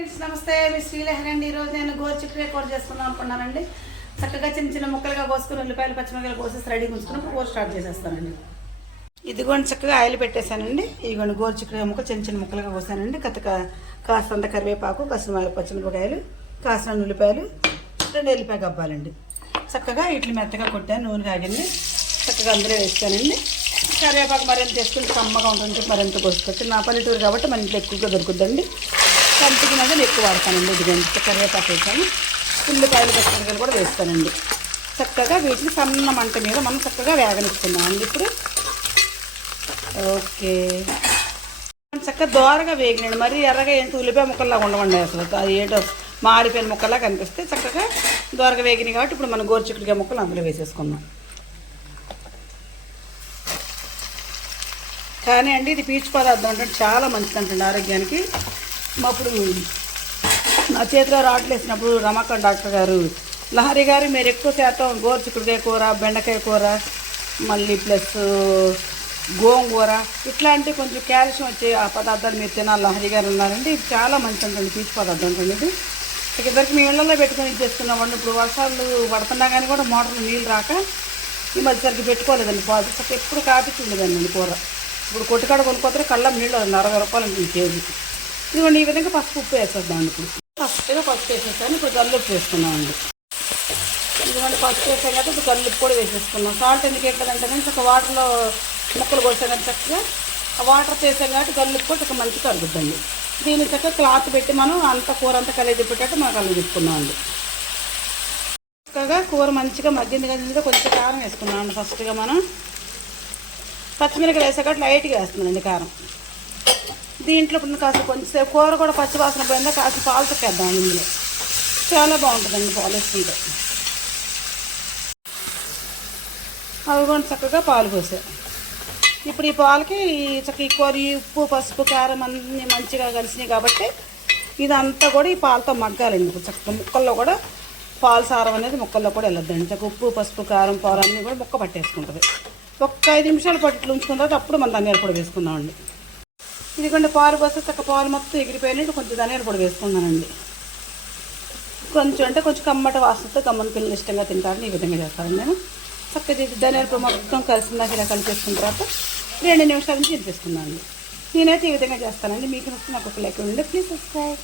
Friends నమస్తే మీ శ్రీలహరి అండి ఈరోజు నేను గోరుచిక్కుడు కూర చేసుకుందాం అనుకున్నానండి. చక్కగా చిన్న చిన్న ముక్కలుగా కోసుకుని ఉల్లిపాయలు పచ్చిమిరకాయలు కోసేసి రెడీ ఉంచుకున్నప్పుడు కూర స్టార్ట్ చేసేస్తానండి. ఇదిగోండి చక్కగా ఆయిల్ పెట్టేశానండి. ఇదిగోండి గోరుచిక్కుడు ముక్క చిన్న చిన్న ముక్కలుగా కోసానండి. కథక కాస్తంత కరివేపాకు కాసిన పచ్చిమిరపకాయలు కాసిన ఉల్లిపాయలు రెండు ఎల్లిపాయ గబ్బాలండి. చక్కగా ఇట్లు మెత్తగా కొట్టాను నూనె కాగింది. చక్కగా అందులో వేస్తానండి. కరివేపాకు మరింత వేసుకుంటే కమ్మగా ఉంటుంది మరింత కోసుకోవచ్చు నా పల్లెటూరు కాబట్టి మన ఇంట్లో ఎక్కువగా దొరుకుతుందండి కంటికి నగలు ఎక్కువ వాడతానండి. ఇది కరివేపాకు వేసాను. ఉల్లిపాయలు పచ్చిమిరకాయలు కూడా వేస్తానండి. చక్కగా వీటిని సన్న మంట మీద మనం చక్కగా వేగనిస్తున్నామండి ఇప్పుడు. ఓకే. చక్కగా దోరగా వేగినండి మరి ఎర్రగా ఏంటి ఉల్లిపాయ ముక్కల్లాగా ఉండవండి అసలు. అది ఏంటో మారిపోయిన ముక్కల్లా కనిపిస్తే చక్కగా దోరగా వేగినాయి కాబట్టి ఇప్పుడు మనం గోరుచిక్కుడికాయ ముక్కలు అందులో వేసేసుకుందాం. కానీ అండి ఇది పీచు పదార్థం అంటే చాలా మంచిది అంటండి ఆరోగ్యానికి. అప్పుడు నా చేతిలో రాట్లు వేసినప్పుడు రమాకాంత్ డాక్టర్ గారు లహరి గారు మీరు ఎక్కువ శాతం గోరుచిక్కుడుకాయ కూర బెండకాయ కూర మళ్ళీ ప్లస్ గోంగూర ఇట్లాంటి కొంచెం కాల్షియం వచ్చే ఆ పదార్థాలు మీరు తినాలి లహరి గారు ఉన్నారండి ఇది చాలా మంచి ఉంటుంది పీచు పదార్థం ఉంటుంది ఇది. ఇక ఇద్దరికి మీ ఇళ్ళల్లో పెట్టుకొని ఇచ్చేసుకున్నామండి ఇప్పుడు వర్షాలు పడుతున్నా కానీ కూడా మోటార్లు నీళ్ళు రాక ఈ మధ్య సరికి పెట్టుకోలేదండి పాదు ఎప్పుడు కాపీ ఉండదండి కూర. ఇప్పుడు కొట్టుకాడ కొనుక్కోతే కళ్ళ నీళ్ళు అరవై రూపాయలు కేజీకి. ఇదిగోండి ఈ విధంగా పసుపు ఉప్పు వేసేద్దాం ఇప్పుడు. ఫస్ట్గా పసుపు వేసేసాను ఇప్పుడు గల్లుప్పు వేసుకున్నామండి ఇదిగోండి పసుపు వేసాం కదా ఇప్పుడు గల్లుప్పు కూడా వేసేసుకున్నాం సాల్ట్ ఎందుకు ఎక్కదంటే చక్క వాటర్లో ముక్కలు కొట్టాను చక్కగా. ఆ వాటర్ చేసాం కాబట్టి గల్లుప్పు కూడా చక్క మంచిగా కలుగుద్దండి దీని చక్కగా క్లాత్ పెట్టి మనం అంత కూర అంతా కలిగి పెట్టేట్టు మనం కలిగి తిప్పుకున్నామండి చక్కగా కూర మంచిగా మగ్గింది కదా కొంచెం కారం వేసుకున్నామండి ఫస్ట్గా మనం పచ్చిమిరపకాయలు వేసాక లైట్గా వేస్తున్నానండి కారం. దీంట్లో ఇప్పుడు కాస్త కొంచెం కూర కూడా పచ్చివాసన పోయిందా కాస్త పాలు తొక్కేద్దాం ఇందులో. చాలా బాగుంటుందండి పాలు వేసుకుంటే. అవి కూడా చక్కగా పాలు పోసాయి ఇప్పుడు ఈ పాలకి చక్క ఈ కూర ఉప్పు పసుపు కారం అన్నీ మంచిగా కలిసినాయి కాబట్టి ఇదంతా కూడా ఈ పాలతో మగ్గాలండి ఇప్పుడు చక్కగా ముక్కల్లో కూడా పాలు సారం అనేది ముక్కల్లో కూడా వెళ్ళొద్దండి. చక్క ఉప్పు పసుపు కారం పాలు అన్నీ కూడా ముక్క పట్టేసుకుంటుంది. ఒక్క ఐదు నిమిషాలు పట్టి ఉంచుకున్న తర్వాత అప్పుడు మనం ధనియాల పొడి వేసుకుందామండి. ఇదిగోండి పాలు పోస్తే చక్క పాలు మొత్తం ఎగిరిపోయినట్టు కొంచెం ధనియాల పొడి వేసుకున్నానండి కొంచెం అంటే కొంచెం కమ్మట వాసనతో కమ్మని పిల్లలు ఇష్టంగా తింటారని ఈ విధంగా చేస్తాను నేను. చక్కగా ధనియాల పొడి మొత్తం కలిసిందాక ఇలా కలిపేసుకున్న తర్వాత రెండు నిమిషాల నుంచి ఇది నేనైతే ఈ విధంగా చేస్తానండి. మీకు నచ్చిన నాకు ఒక లెక్క ఉండే ప్లీజ్ సబ్స్క్రైబ్.